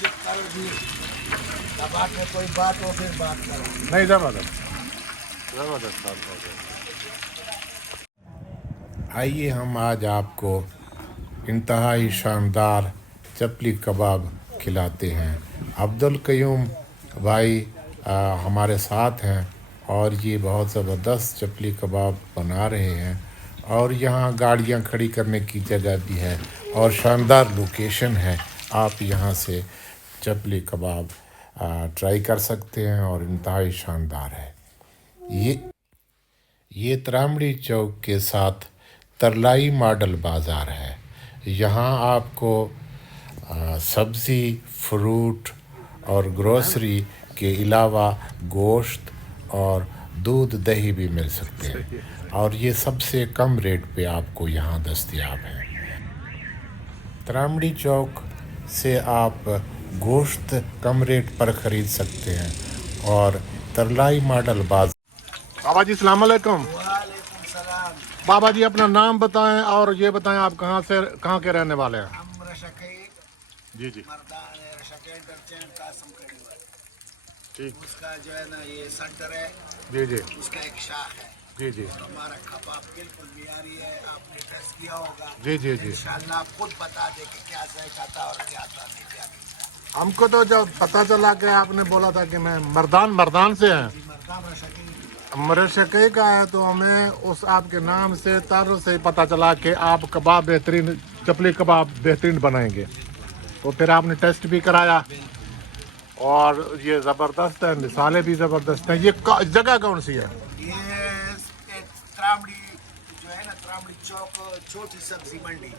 कोई बात हो फिर बात करो। नहीं, ज़बरदस्त ज़बरदस्त बात हो गई। आइए हम आज आपको इंतहाई शानदार चपली कबाब खिलाते हैं। अब्दुल कयूम भाई हमारे साथ हैं और ये बहुत ज़बरदस्त चपली कबाब बना रहे हैं और यहाँ गाड़ियाँ खड़ी करने की जगह भी है और शानदार लोकेशन है। आप यहाँ से चपली कबाब ट्राई कर सकते हैं और इंतहाई शानदार है। ये त्रामड़ी चौक के साथ तरलाई मॉडल बाज़ार है। यहाँ आपको सब्ज़ी, फ्रूट और ग्रोसरी के अलावा गोश्त और दूध दही भी मिल सकते हैं और ये सबसे कम रेट पे आपको यहाँ दस्तयाब है। त्रामड़ी चौक से आप गोश्त कम रेट पर ख़रीद सकते हैं और तरलाई मॉडल बाज़ार। बाबा जी अस्सलाम वालेकुम। वालेकुम सलाम। बाबा जी अपना नाम बताएं और ये बताएं आप कहाँ के रहने वाले हैं? हम रशके जी जी मर्दान है, रशके इंटरचेंज कासम कड़ी हुआ। ठीक। उसका जो है ना ये सेंटर है, जी जी उसका एक शाख है। जी जी और हमारा कबाब बिल्कुल मियारी है, आपने टेस्ट किया होगा। जी जी जी। इंशाल्लाह आप खुद बता दे कि क्या जायका था और क्या था नहीं क्या नहीं था। हमको तो जब पता चला कि आपने बोला था कि मैं मर्दान से हैं, मर्दान रशके मरशके का है, तो हमें उस आपके नाम से तारुफ से पता चला कि आप कबाब बेहतरीन, चपली कबाब बेहतरीन बनाएंगे। तो फिर आपने टेस्ट भी कराया और ये ज़बरदस्त है, मिसालें भी ज़बरदस्त हैं। ये जगह कौन सी है? ये त्रामड़ी जो है ना, त्रामड़ी चौक छोटी सब्जी मंडी,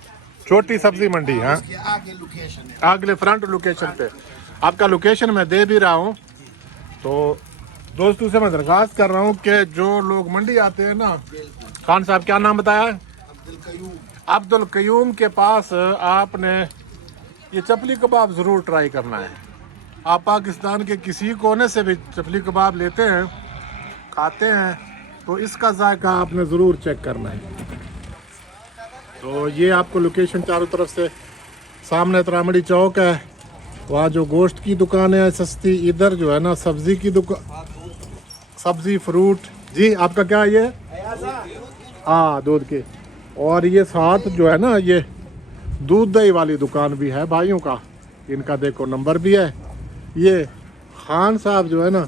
छोटी सब्जी मंडी। हाँ, उसके आगे लोकेशन है। अगले फ्रंट लोकेशन पे आपका लोकेशन मैं दे भी रहा हूँ। तो दोस्तों से मैं दरख्वास्त कर रहा हूँ कि जो लोग मंडी आते हैं ना, खान साहब क्या नाम बताया है? अब्दुल कयूम। अब्दुल कयूम के पास आपने ये चपली कबाब ज़रूर ट्राई करना है। आप पाकिस्तान के किसी कोने से भी चपली कबाब लेते हैं, खाते हैं, तो इसका जायका आपने ज़रूर चेक करना है। तो ये आपको लोकेशन चारों तरफ से सामने त्रामड़ी चौक है, वहाँ जो गोश्त की दुकानें हैं सस्ती, इधर जो है ना सब्ज़ी की दुकान, सब्ज़ी फ्रूट। जी आपका क्या ये? हाँ, दूध की। और ये साथ जो है ना, ये दूध दही वाली दुकान भी है भाइयों का, इनका देखो नंबर भी है। ये खान साहब जो है ना,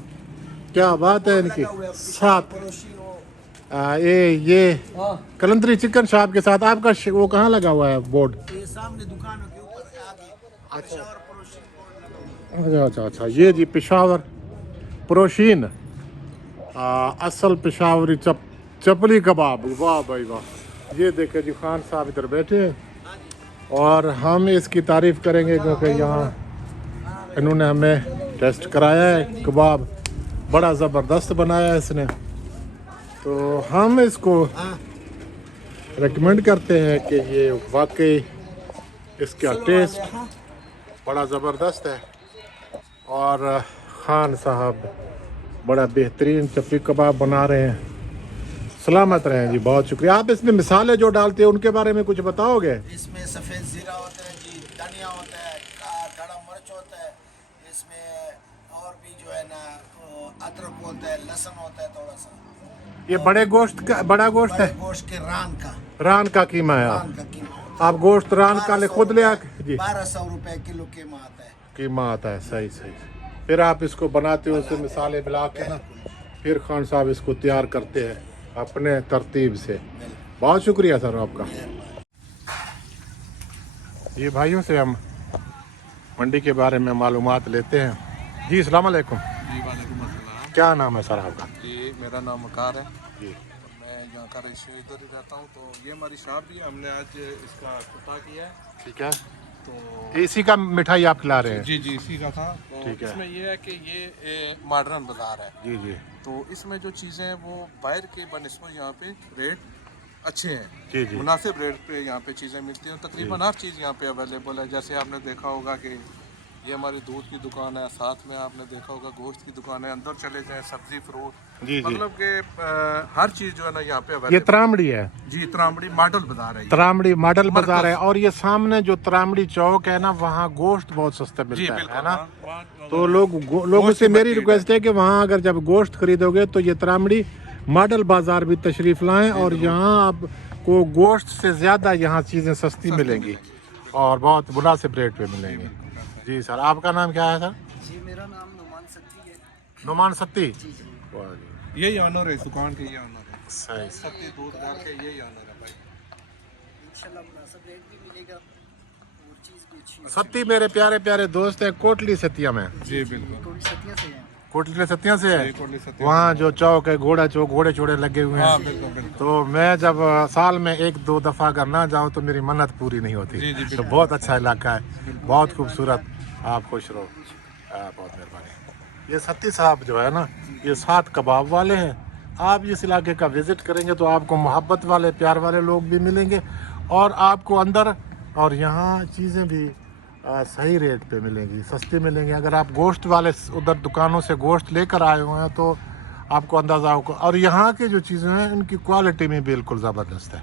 क्या बात है इनकी साथ। ये कलंदरी चिकन शॉप के साथ आपका वो कहाँ लगा हुआ है बोर्ड? ये सामने दुकानों के ऊपर आगे अच्छा पेशावर पड़ोसी बोर्ड लगा हुआ है। अच्छा अच्छा, ये जी पेशावर परोशीन असल पेशावरी चपली कबाब। वाह भाई वाह। ये देखे जी खान साहब इधर बैठे हैं और हम इसकी तारीफ़ करेंगे क्योंकि यहाँ इन्होंने हमें टेस्ट कराया है। कबाब बड़ा ज़बरदस्त बनाया है इसने, तो हम इसको रेकमेंड करते हैं कि ये वाकई इसका टेस्ट बड़ा ज़बरदस्त है और खान साहब बड़ा बेहतरीन चपली कबाब बना रहे हैं। सलामत रहें जी, बहुत शुक्रिया। आप इसमें मिसालें जो डालते हैं उनके बारे में कुछ बताओगे? इसमें सफ़ेद ज़ीरा होता है जी, धनिया होता है, खड़ा मिर्च होता है, इसमें और भी जो है ना अदरक होता है, लहसुन होता है थोड़ा सा। ये बड़े गोश्त का, बड़ा गोश्त है, गोश्त के रान का कीमा है। रान का कीमा आप गोश्त रान का ले खुद ले जी? 1200 रुपए किलो कीमा आता है। कीमा आता है, सही सही। फिर आप इसको बनाते हो, उससे मिसालें मिला के ना, फिर खान साहब इसको तैयार करते हैं अपने तरतीब से। बहुत शुक्रिया सर आपका। ये भाइयों से हम मंडी के बारे में मालूमात लेते हैं। जी अस्सलाम वालेकुम। जी वालेकुम अस्सलाम। क्या नाम है सर आपका? जी मेरा नाम वकार है जी। मैं यहाँ का रेशो इधर ही रहता हूँ। तो ये हमारी शॉप भी है, हमने आज इसका इफ्तिताह किया है। ठीक है, तो इसी का मिठाई आप खिला रहे हैं? जी जी इसी का था। तो ठीक है। इसमें ये है कि ये मॉडर्न बाज़ार है। जी जी तो इसमें जो चीज़ें हैं वो बाहर के बनस्बत यहाँ पे रेट अच्छे हैं। जी जी मुनासिब रेट पे यहाँ पे चीज़ें मिलती हैं। तकरीबन हर चीज़ यहाँ पे अवेलेबल है। जैसे आपने देखा होगा कि ये हमारी दूध की दुकान है, साथ में आपने देखा होगा गोश्त की दुकान है, अंदर चले जाएं सब्जी फ्रूट, जी, जी। मतलब कि हर चीज़ जो है ना यहाँ पे ये अवेलेबल। त्रामड़ी है, जी त्रामड़ी मॉडल बाजार है ये। त्रामड़ी मॉडल मरकज। बाजार है। और ये सामने जो त्रामड़ी चौक है ना, वहाँ गोश्त बहुत सस्ता जी मिलता बिल्कुल, है ना। वहाँ तो लोगों गोश्त से की मेरी market रिक्वेस्ट है कि वहाँ अगर जब गोश्त खरीदोगे तो ये त्रामड़ी मॉडल बाजार भी तशरीफ लाएं, और यहाँ आपको गोश्त से ज़्यादा यहाँ चीज़ें सस्ती मिलेंगी और बहुत मुनासिब रेट पे मिलेंगी। जी सर, आपका नाम क्या है सर? जी मेरा नाम नुमान सत्ती है। नुमान सत्ती। जी जी वाह जी, यही ऑनर है इस दुकान के, ये ऑनर है सही सही। सत्ती दूध घर के, यही ऑनर है भाई। इंशाल्लाह मुनासिब रेट भी मिलेगा और चीज़ भी अच्छी है। सत्ती मेरे प्यारे प्यारे दोस्त है कोटली सतिया में। जी बिल्कुल, कोई सतिया से हैं। कोटली सतिया से है, कोटली सत्ती। वहाँ जो चौक है घोड़ा चौक, घोड़े चोड़े लगे हुए हाँ हैं। बिल्कुल बिल्कुल। तो मैं जब साल में 1-2 दफ़ा अगर ना जाऊँ तो मेरी मन्नत पूरी नहीं होती। जी, जी, तो बहुत अच्छा इलाका है, बहुत खूबसूरत। आप खुश रहो, बहुत मेहरबानी। ये सत्ती साहब जो है ना, ये 7 कबाब वाले हैं। आप इस इलाके का विज़िट करेंगे तो आपको मोहब्बत वाले प्यार वाले लोग भी मिलेंगे, और आपको अंदर और यहाँ चीज़ें भी सही रेट पे मिलेंगी, सस्ती मिलेंगी। अगर आप गोश्त वाले उधर दुकानों से गोश्त लेकर आए हुए हैं तो आपको अंदाज़ा होगा। और यहाँ की जो चीज़ें हैं उनकी क्वालिटी में बिल्कुल ज़बरदस्त है।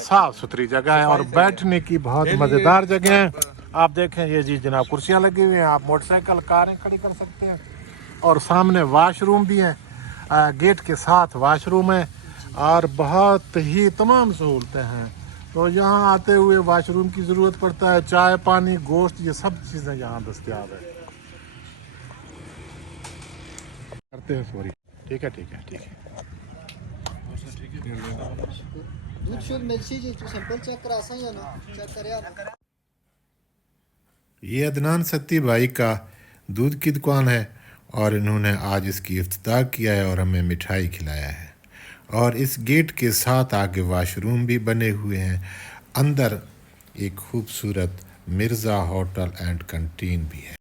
साफ़ सुथरी जगह है और बैठने की बहुत मज़ेदार जगह है। आप देखें ये जी जनाब, कुर्सियाँ लगी हुई हैं, आप मोटरसाइकिल कारें खड़ी कर सकते हैं। और सामने वाशरूम भी हैं, गेट के साथ वाशरूम है, और बहुत ही तमाम सहूलतें हैं। तो यहाँ आते हुए वाशरूम की ज़रूरत पड़ता है, चाय पानी गोश्त ये सब चीज़ें यहाँ दस्तयाब है। करते हैं सॉरी, ठीक है ठीक है ठीक है। दूध शुद्ध मिर्ची जी तू सैंपल चेक करा सा या ना चेक करे। ये अदनान सत्ती भाई का दूध की दुकान है, और इन्होंने आज इसकी इफ्तिताह किया है और हमें मिठाई खिलाया है। और इस गेट के साथ आगे वाशरूम भी बने हुए हैं, अंदर एक खूबसूरत मिर्ज़ा होटल एंड कैंटीन भी है।